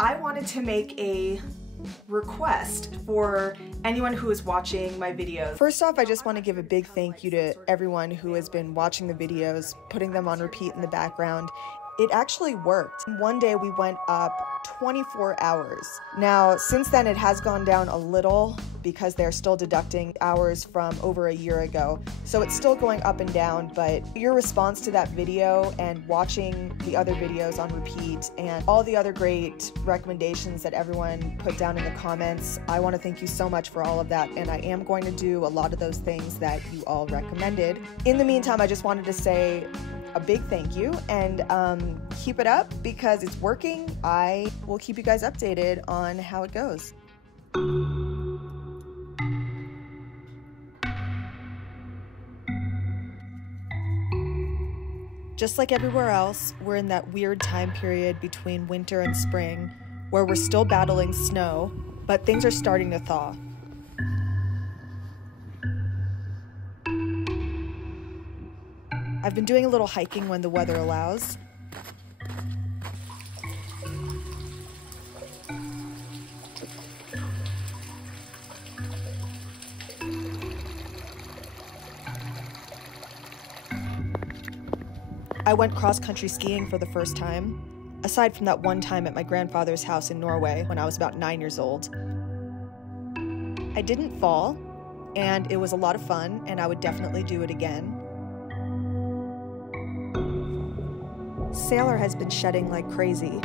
I wanted to make a request for anyone who is watching my videos. First off, I just want to give a big thank you to everyone who has been watching the videos, putting them on repeat in the background. It actually worked. One day we went up 24 hours. Now, since then it has gone down a little because they're still deducting hours from over a year ago. So it's still going up and down, but your response to that video and watching the other videos on repeat and all the other great recommendations that everyone put down in the comments, I want to thank you so much for all of that, and I am going to do a lot of those things that you all recommended. In the meantime, I just wanted to say a big thank you, and keep it up because it's working. I will keep you guys updated on how it goes. Just like everywhere else, we're in that weird time period between winter and spring where we're still battling snow, but things are starting to thaw. I've been doing a little hiking when the weather allows. I went cross-country skiing for the first time, aside from that one time at my grandfather's house in Norway when I was about 9 years old. I didn't fall, and it was a lot of fun, and I would definitely do it again. Sailor has been shedding like crazy.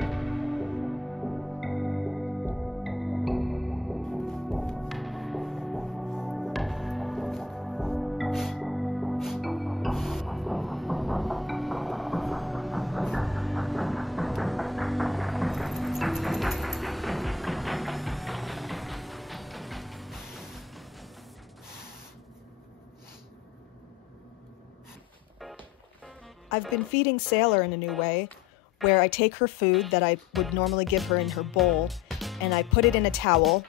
I've been feeding Sailor in a new way, where I take her food that I would normally give her in her bowl, and I put it in a towel.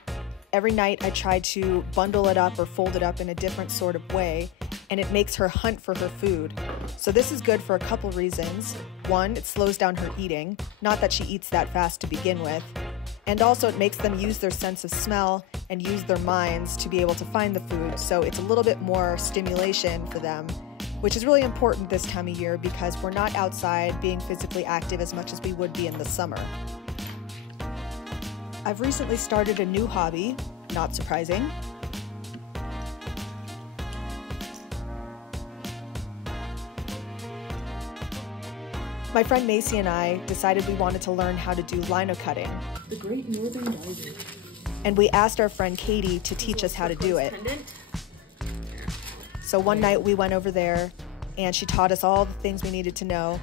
Every night I try to bundle it up or fold it up in a different sort of way, and it makes her hunt for her food. So this is good for a couple reasons. One, it slows down her eating, not that she eats that fast to begin with, and also it makes them use their sense of smell and use their minds to be able to find the food, so it's a little bit more stimulation for them, which is really important this time of year because we're not outside being physically active as much as we would be in the summer. I've recently started a new hobby, not surprising. My friend Macy and I decided we wanted to learn how to do lino cutting. The Great Northern Diver. And we asked our friend Katie to teach us how to do it. So one night we went over there and she taught us all the things we needed to know.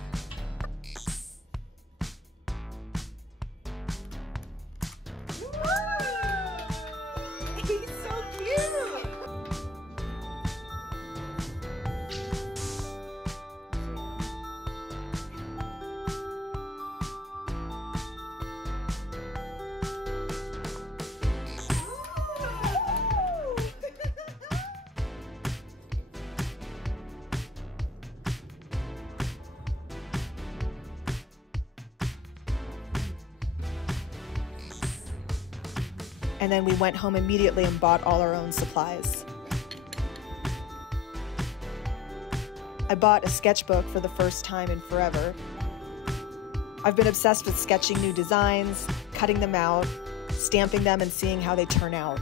He's so cute! And then we went home immediately and bought all our own supplies. I bought a sketchbook for the first time in forever. I've been obsessed with sketching new designs, cutting them out, stamping them, and seeing how they turn out.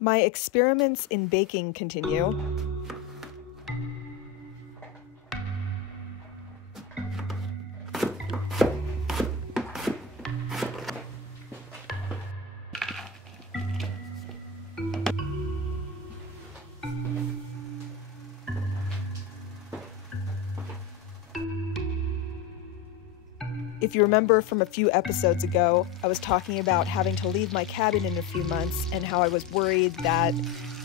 My experiments in baking continue. If you remember from a few episodes ago, I was talking about having to leave my cabin in a few months and how I was worried that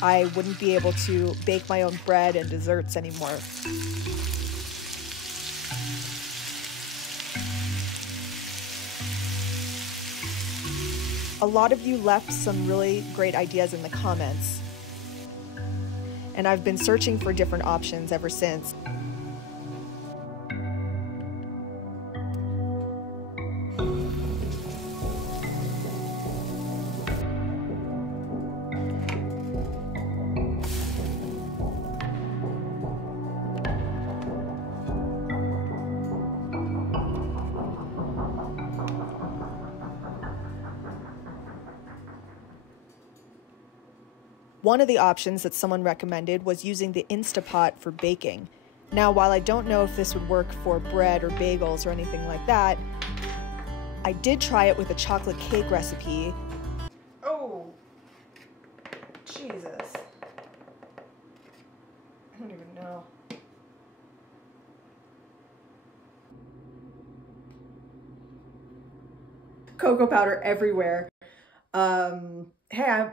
I wouldn't be able to bake my own bread and desserts anymore. A lot of you left some really great ideas in the comments, and I've been searching for different options ever since. One of the options that someone recommended was using the Instapot for baking. Now, while I don't know if this would work for bread or bagels or anything like that, I did try it with a chocolate cake recipe. Oh, Jesus. I don't even know. Cocoa powder everywhere. Hey,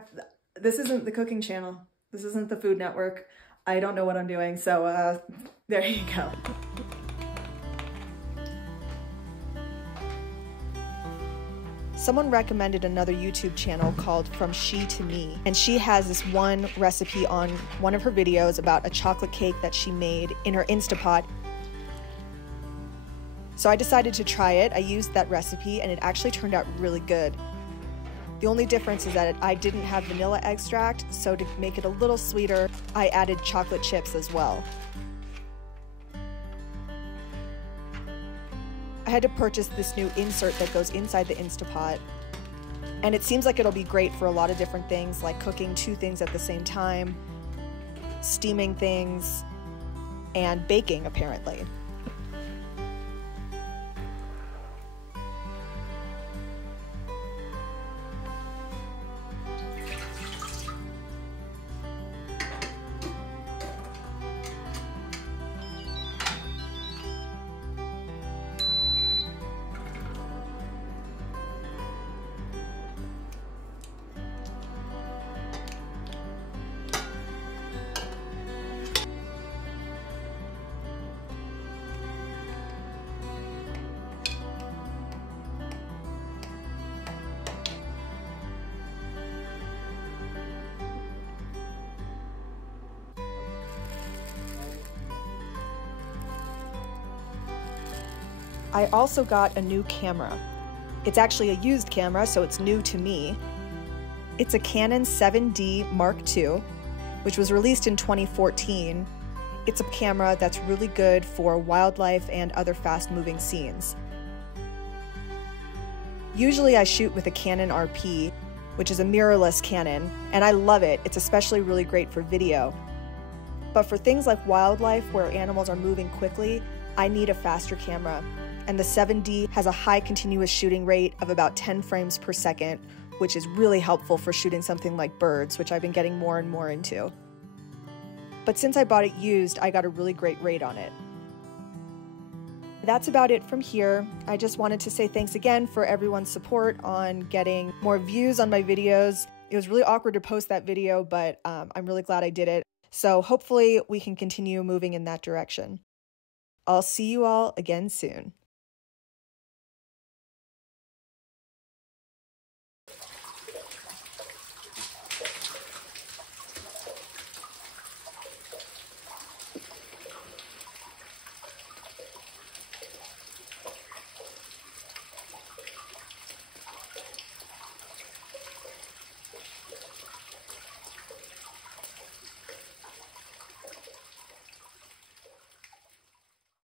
this isn't the cooking channel. This isn't the Food Network. I don't know what I'm doing, so there you go. Someone recommended another YouTube channel called From She to Me, and she has this one recipe on one of her videos about a chocolate cake that she made in her Instapot. So I decided to try it. I used that recipe and it actually turned out really good. The only difference is that I didn't have vanilla extract, so to make it a little sweeter, I added chocolate chips as well. I had to purchase this new insert that goes inside the Instapot, and it seems like it'll be great for a lot of different things, like cooking 2 things at the same time, steaming things, and baking, apparently. I also got a new camera. It's actually a used camera, so it's new to me. It's a Canon 7D Mark II, which was released in 2014. It's a camera that's really good for wildlife and other fast-moving scenes. Usually I shoot with a Canon RP, which is a mirrorless Canon, and I love it. It's especially really great for video. But for things like wildlife where animals are moving quickly, I need a faster camera. And the 7D has a high continuous shooting rate of about 10 frames per second, which is really helpful for shooting something like birds, which I've been getting more and more into. But since I bought it used, I got a really great rate on it. That's about it from here. I just wanted to say thanks again for everyone's support on getting more views on my videos. It was really awkward to post that video, but I'm really glad I did it. So hopefully we can continue moving in that direction. I'll see you all again soon.